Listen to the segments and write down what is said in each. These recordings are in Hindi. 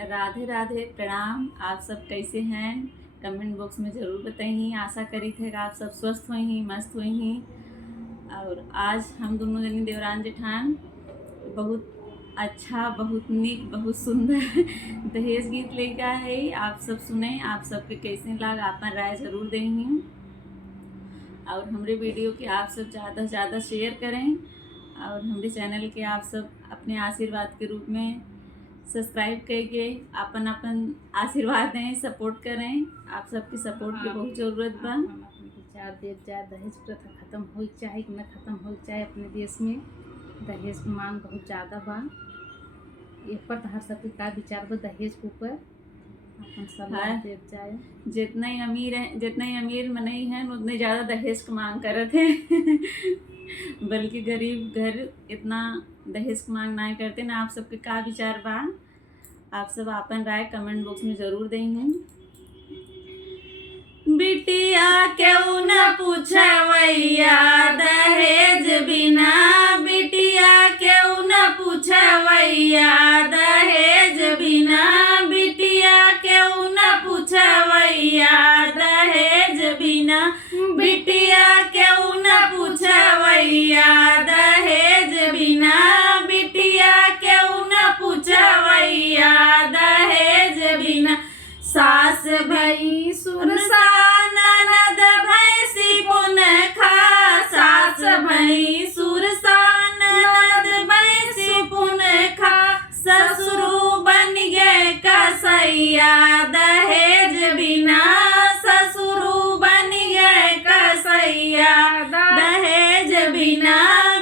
राधे राधे, प्रणाम। आप सब कैसे हैं? कमेंट बॉक्स में ज़रूर बताइए। आशा करी थे कि आप सब स्वस्थ हुई ही, मस्त हुई ही। और आज हम दोनों जनी देवरान जेठान बहुत अच्छा, बहुत नीक, बहुत सुंदर दहेज गीत लेकर आए है। आप सब सुने, आप सबके कैसे लग अपन राय ज़रूर दें। और हमारे वीडियो के आप सब ज़्यादा से ज़्यादा शेयर करें और हमारे चैनल के आप सब अपने आशीर्वाद के रूप में सब्सक्राइब करके अपन आशीर्वाद दें, सपोर्ट करें। आप सबकी सपोर्ट की बहुत ज़रूरत बा। अपने विचार दे जाए, दहेज प्रथा खत्म हो चाहे कि न खत्म हो चाहे, अपने देश में दहेज की मांग बहुत ज़्यादा बा। ये पर हर सबके का विचार बा दहेज के ऊपर अपन सलाह दे जाए। जितने ही अमीर मनई हैं उतने ज़्यादा दहेज की मांग करत हैं बल्कि गरीब घर इतना दहेज की मांग नहीं करते ना। आप सबके का विचार बा? आप सब अपन राय कमेंट बॉक्स में ज़रूर दें। बिटिया क्यों न पूछवैया दहेज बिना, बिटिया क्यों न पूछवैया दहेज बिना, बिटिया क्यों न पूछवैया दहेज बिना, बिटिया क्यों न पूछवैया दहेज बिना, बिटिया क्यों न पूछवैया दहेज बिना। सास भई सुरसा ननद भैंसी पुन खा, सास भई सुरसा ननद भैंसी पुन खा, ससुरु बन गए कसैया दहेज बिना, ससुरु बन गए कसैया दहेज बिना।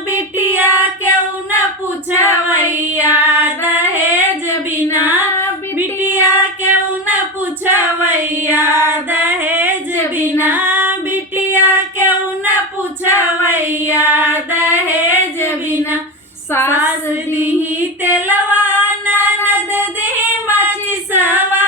बिटिया क्यों न पूछवैया दहेज बिना, बिटिया क्यों न पूछवैया दहेज बिना, बिटिया क्यों न पूछवैया दहेज बिना। सास दी तेलवा ननद दी मचिसवा,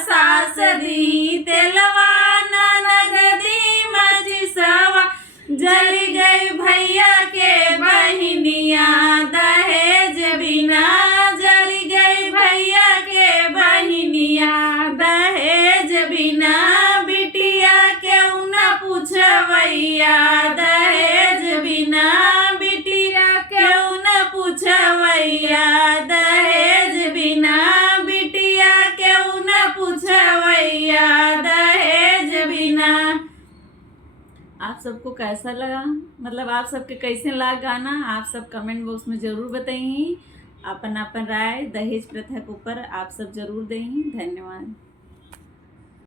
सास दी तेलवा ननद दी मचिसवा, जल गई भैया के बहिनिया दहेज बिना, जल गई भैया के बहिनिया दहेज बिना। बिटिया क्यों न पूछवैया दहेज बिना, बिटिया क्यों न पूछवैया दहेज बिना, बिटिया क्यों न पूछवैया दहेज बिना। आप सबको कैसा लगा, मतलब आप सबके कैसे लगा गाना? आप सब कमेंट बॉक्स में ज़रूर बताइए। अपन राय दहेज प्रथा के ऊपर आप सब ज़रूर दें। धन्यवाद।